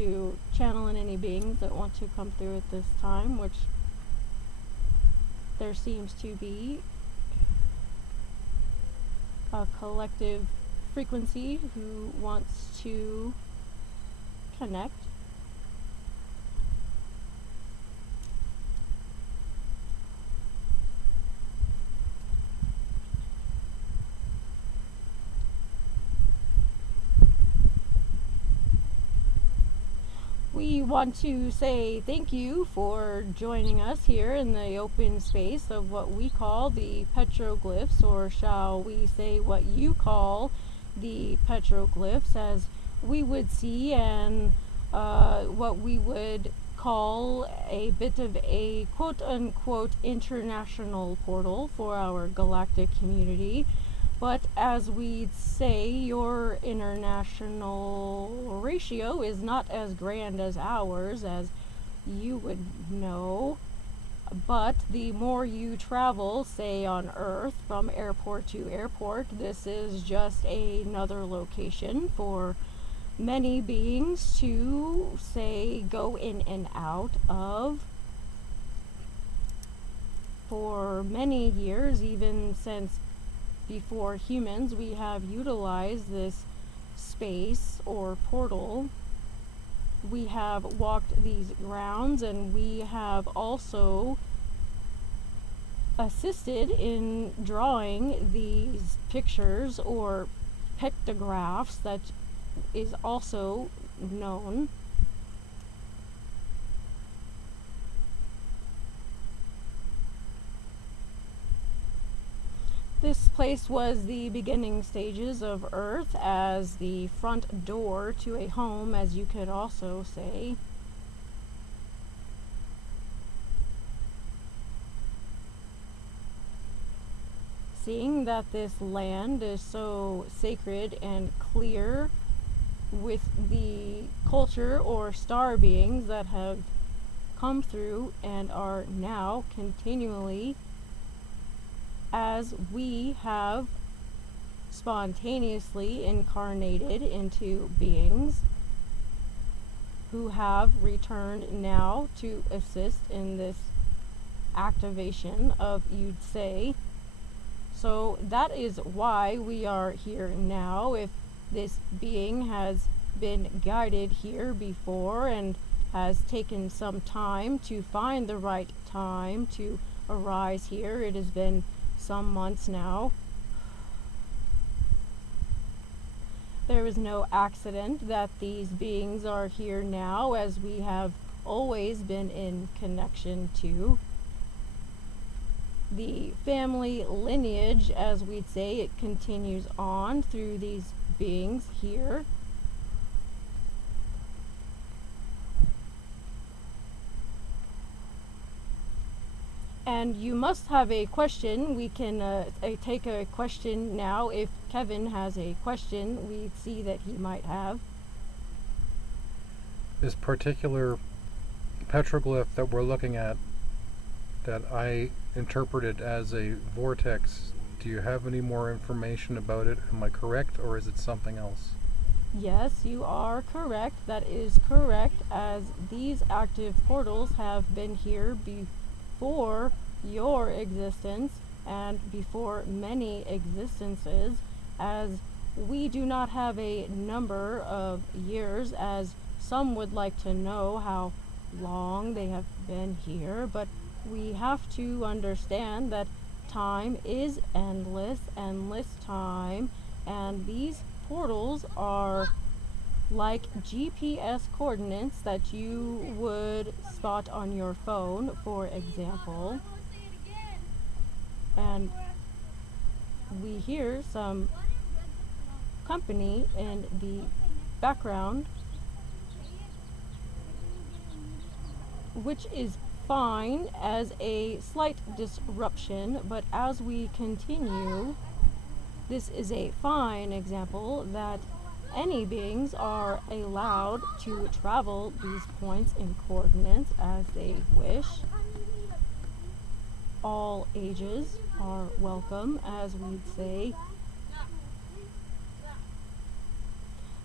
to channel in any beings that want to come through at this time, which there seems to be a collective frequency who wants to connect. We want to say thank you for joining us here in the open space of what we call the Petroglyphs, or shall we say what you call the Petroglyphs, as we would see, and what we would call a bit of a quote-unquote international portal for our galactic community. But as we'd say, your international ratio is not as grand as ours, as you would know. But the more you travel, say on Earth, from airport to airport, this is just another location for many beings to, say, go in and out of. For many years, even since before humans, we have utilized this space or portal. We have walked these grounds, and we have also assisted in drawing these pictures or pictographs, that is also known. This place was the beginning stages of Earth, as the front door to a home, as you could also say. Seeing that this land is so sacred and clear with the culture or star beings that have come through and are now continually, as we have spontaneously incarnated into beings who have returned now to assist in this activation of, you'd say. So that is why we are here now. If this being has been guided here before and has taken some time to find the right time to arise here, it has been some months now. There is no accident that these beings are here now, as we have always been in connection to. The family lineage, as we'd say, it continues on through these beings here. And you must have a question. We can take a question now. If Kevin has a question, we see that he might have. This particular petroglyph that we're looking at, that I interpreted as a vortex, do you have any more information about it? Am I correct, or is it something else? Yes, you are correct. That is correct, as these active portals have been here before your existence and before many existences, as we do not have a number of years, as some would like to know how long they have been here, but we have to understand that time is endless time, and these portals are like GPS coordinates that you would spot on your phone, for example. And we hear some company in the background, which is fine as a slight disruption, but as we continue, this is a fine example that any beings are allowed to travel these points in coordinates as they wish. All ages are welcome, as we'd say.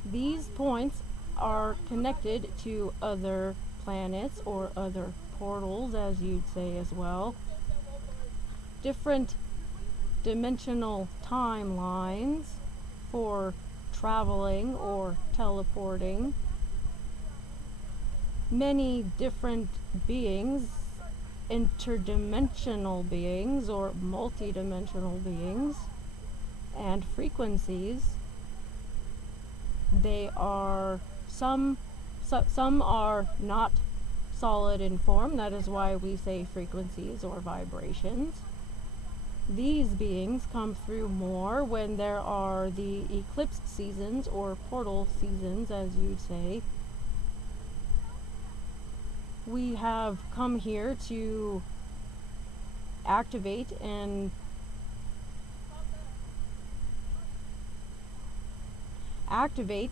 These points are connected to other planets or other portals, as you'd say as well. Different dimensional timelines for traveling or teleporting. Many different beings, interdimensional beings or multidimensional beings, and frequencies. They are some are not solid in form. That is why we say frequencies or vibrations. These beings come through more when there are the eclipse seasons or portal seasons, as you'd say. We have come here to activate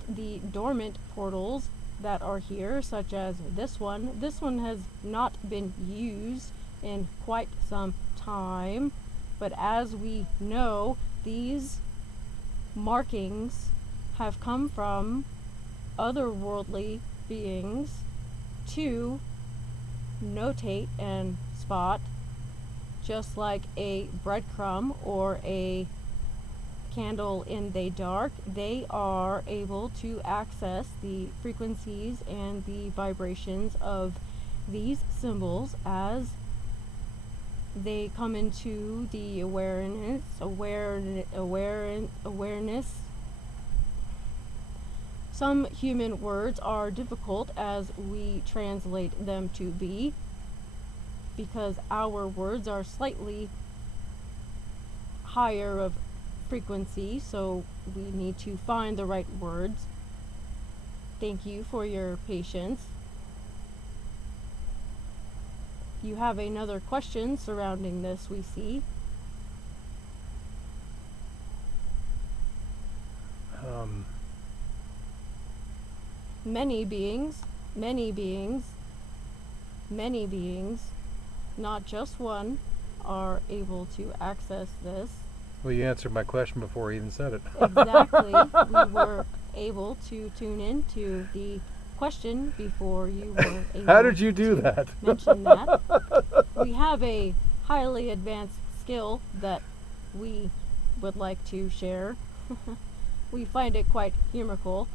the dormant portals that are here, such as this one. This one has not been used in quite some time, but as we know, these markings have come from otherworldly beings to notate and spot, just like a breadcrumb or a candle in the dark. They are able to access the frequencies and the vibrations of these symbols as they come into the awareness. Some human words are difficult as we translate them to be, because our words are slightly higher of frequency, so we need to find the right words. Thank you for your patience. You have another question surrounding this, we see. Many beings, not just one, are able to access this. Well, you answered my question before I even said it. Exactly. We were able to tune in to the question before you were able How did you do that? Mention that. We have a highly advanced skill that we would like to share. We find it quite humorical.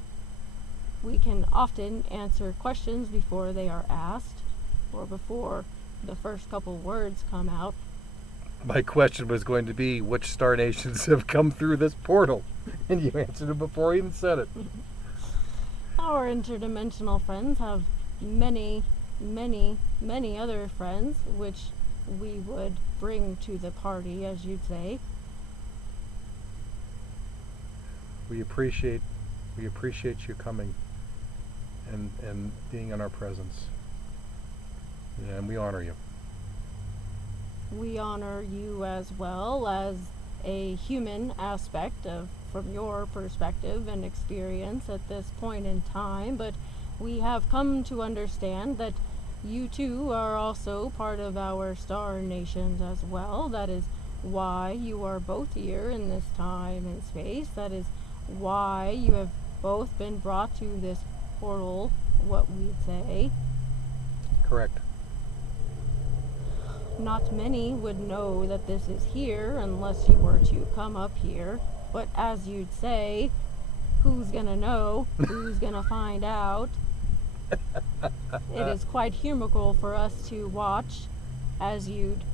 We can often answer questions before they are asked, or before the first couple words come out. My question was going to be, which star nations have come through this portal? And you answered it before I even said it. Our interdimensional friends have many other friends, which we would bring to the party, as you'd say. We appreciate you coming and being in our presence. And we honor you. We honor you as well as a human aspect from your perspective and experience at this point in time, but we have come to understand that you too are also part of our star nations as well. That is why you are both here in this time and space. That is why you have both been brought to this portal, what we'd say. Correct. Not many would know that this is here unless you were to come up here. But as you'd say, who's gonna know? Who's gonna find out? It is quite humorical for us to watch as you'd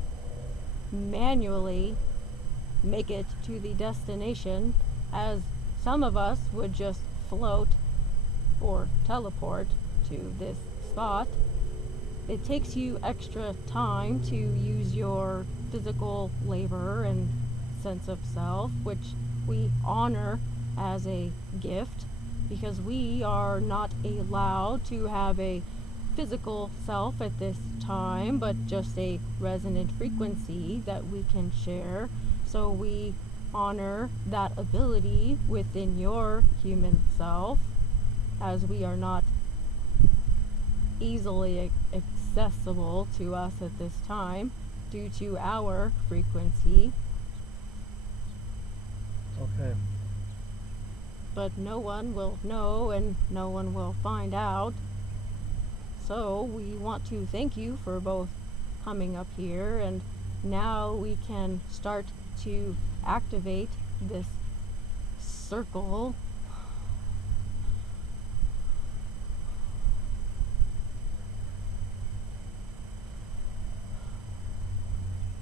manually make it to the destination, as some of us would just float or teleport to this spot. It takes you extra time to use your physical labor and sense of self, which we honor as a gift, because we are not allowed to have a physical self at this time, but just a resonant frequency that we can share. So we honor that ability within your human self, as we are not easily accessible to us at this time due to our frequency. Okay. but no one will know and no one will find out. So we want to thank you for both coming up here, and now we can start to activate this circle.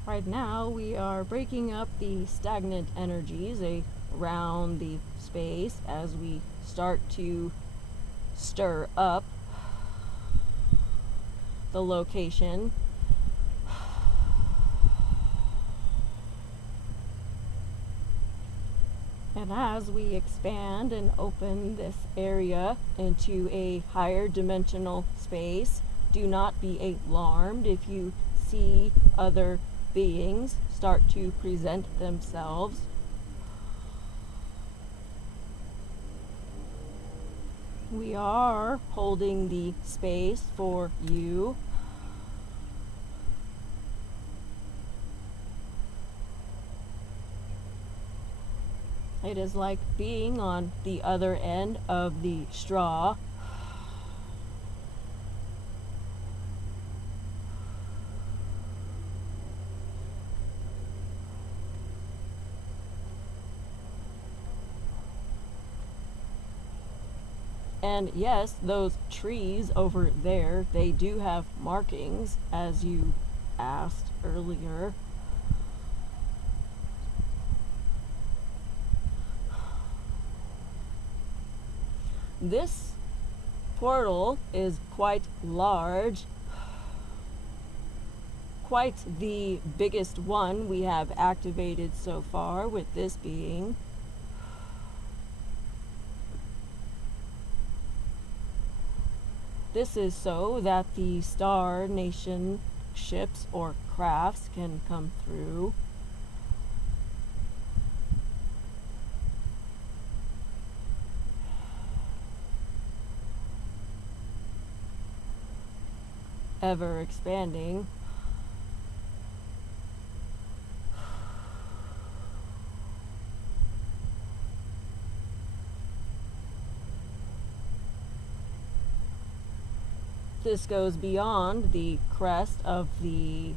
Right now we are breaking up the stagnant energies around the space as we start to stir up the location. And as we expand and open this area into a higher dimensional space, do not be alarmed if you see other beings start to present themselves. We are holding the space for you. It is like being on the other end of the straw. And yes, those trees over there, they do have markings, as you asked earlier. This portal is quite large, quite the biggest one we have activated so far with this being. This is so that the Star Nation ships or crafts can come through. Ever expanding. This goes beyond the crest of the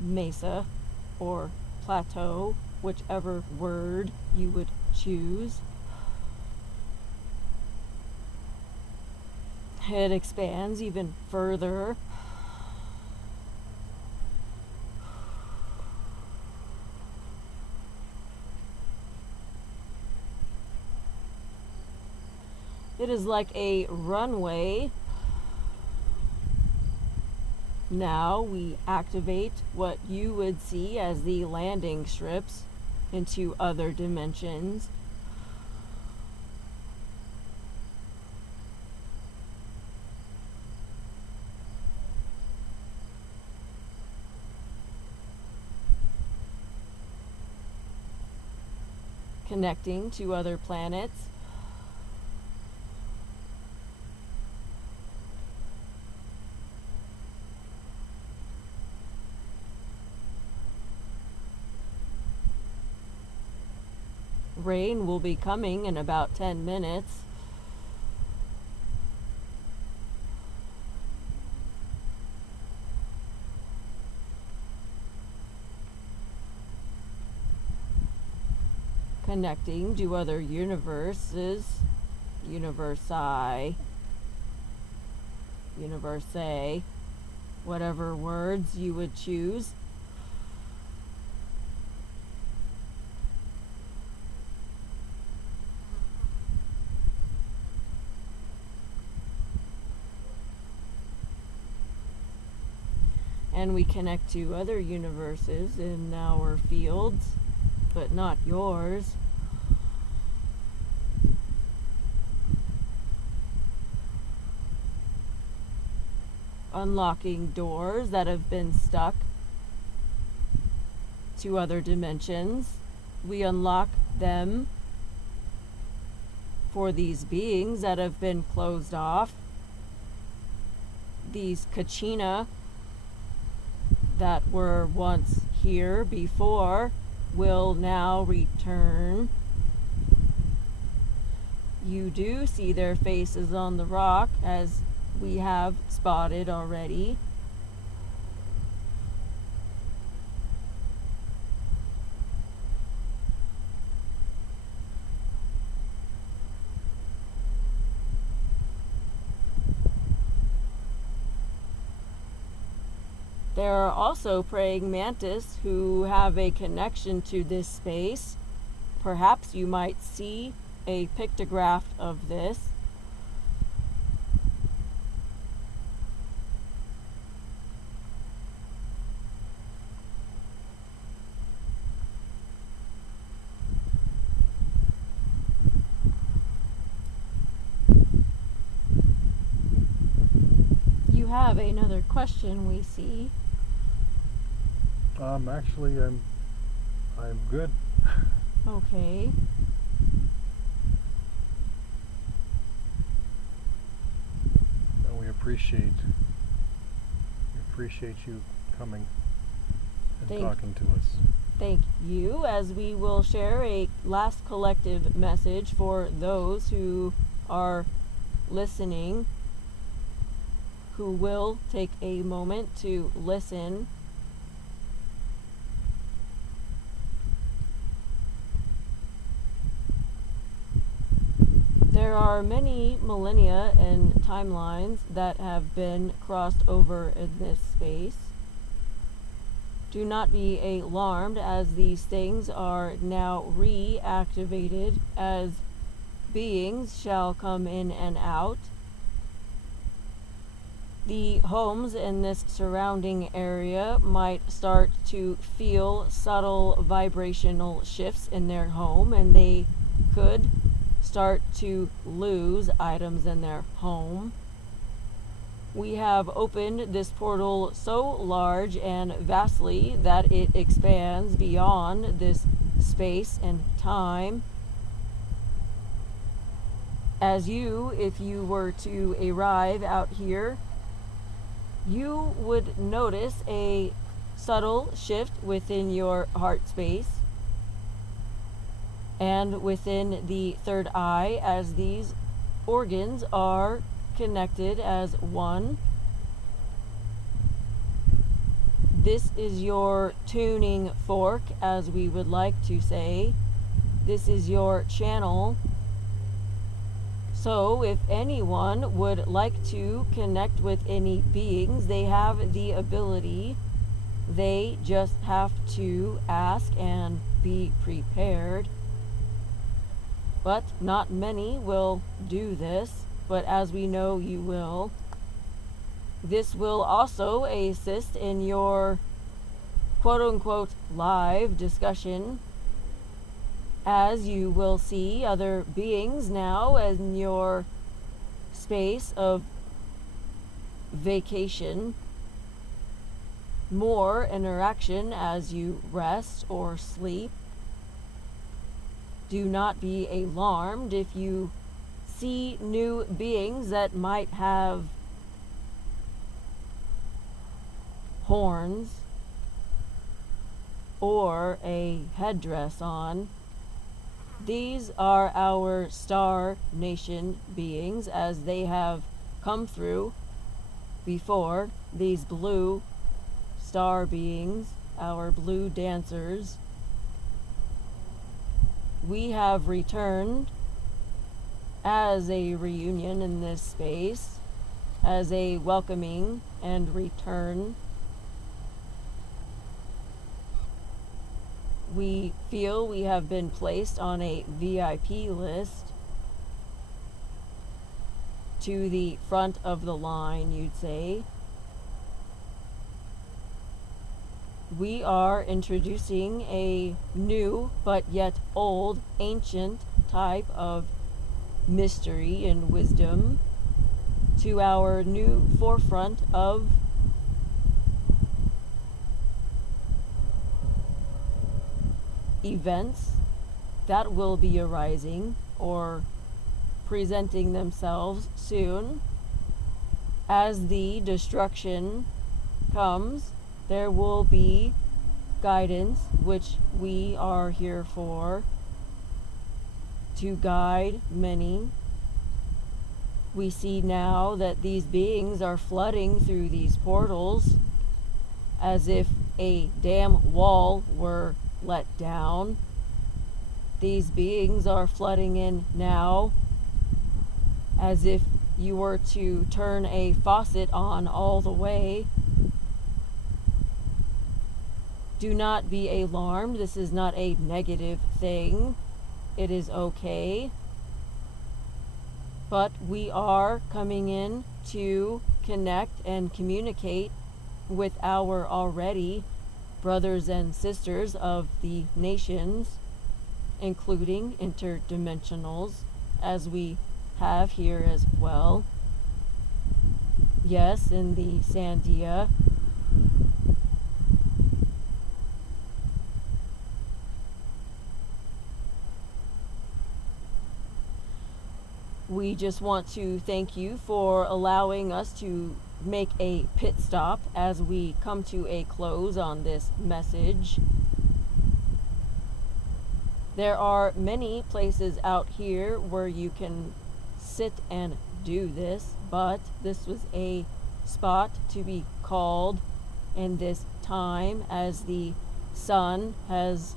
mesa or plateau, whichever word you would choose. It expands even further. It is like a runway. Now we activate what you would see as the landing strips into other dimensions. Connecting to other planets. Rain will be coming in about 10 minutes. Connecting to other universes, universi, universae, whatever words you would choose. And we connect to other universes in our fields, but not yours. Unlocking doors that have been stuck to other dimensions. We unlock them for these beings that have been closed off. These Kachinas that were once here before will now return you do see their faces on the rock, as we have spotted already. There are also praying mantis who have a connection to this space. Perhaps you might see a pictograph of this. You have another question, we see. Actually, I'm good. Okay. And we appreciate you coming and talking to us. Thank you, as we will share a last collective message for those who are listening, who will take a moment to listen. There are many millennia and timelines that have been crossed over in this space. Do not be alarmed, as these things are now reactivated, as beings shall come in and out. The homes in this surrounding area might start to feel subtle vibrational shifts in their home, and they could start to lose items in their home. We have opened this portal so large and vastly that it expands beyond this space and time. As you, if you were to arrive out here, you would notice a subtle shift within your heart space and within the third eye, as these organs are connected as one. This is your tuning fork, as we would like to say. This is your channel. So if anyone would like to connect with any beings, they have the ability. They just have to ask and be prepared. But not many will do this, but as we know, you will. This will also assist in your quote-unquote live discussion, as you will see other beings now in your space of vacation. More interaction as you rest or sleep. Do not be alarmed if you see new beings that might have horns or a headdress on. These are our Star Nation beings, as they have come through before. These blue star beings, our blue dancers. We have returned as a reunion in this space, as a welcoming and return. We feel we have been placed on a VIP list, to the front of the line, you'd say. We are introducing a new but yet old, ancient type of mystery and wisdom to our new forefront of events that will be arising or presenting themselves soon. As the destruction comes, there will be guidance, which we are here for, to guide many We see now that these beings are flooding through these portals as if a dam wall were let down. These beings are flooding in now as if you were to turn a faucet on all the way. Do not be alarmed. This is not a negative thing. It is okay. But we are coming in to connect and communicate with our already brothers and sisters of the nations, including interdimensionals, as we have here as well. Yes, in the Sandia. We just want to thank you for allowing us to make a pit stop as we come to a close on this message. There are many places out here where you can sit and do this, but this was a spot to be called in this time as the sun has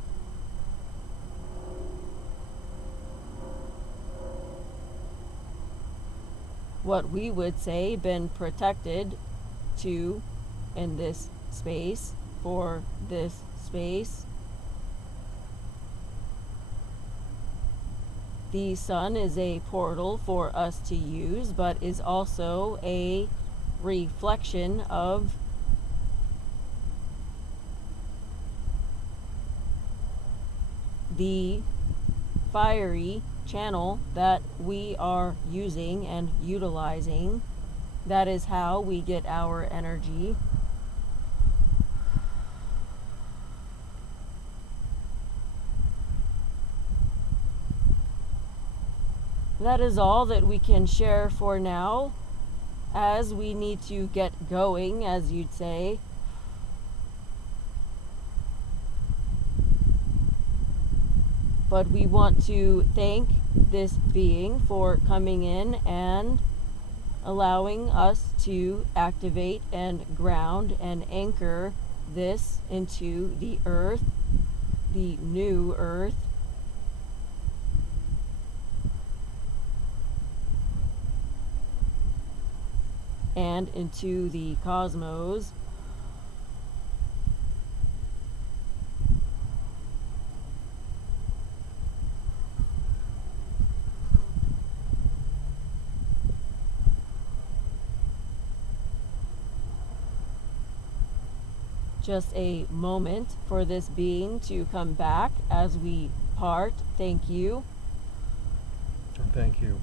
what we would say been protected to in this space for this space. The sun is a portal for us to use, but is also a reflection of the fiery channel that we are using and utilizing. That is how we get our energy. That is all that we can share for now, as we need to get going, as you'd say. But we want to thank this being for coming in and allowing us to activate and ground and anchor this into the earth, the new earth. And into the cosmos. Just a moment for this being to come back as we part. Thank you. And thank you.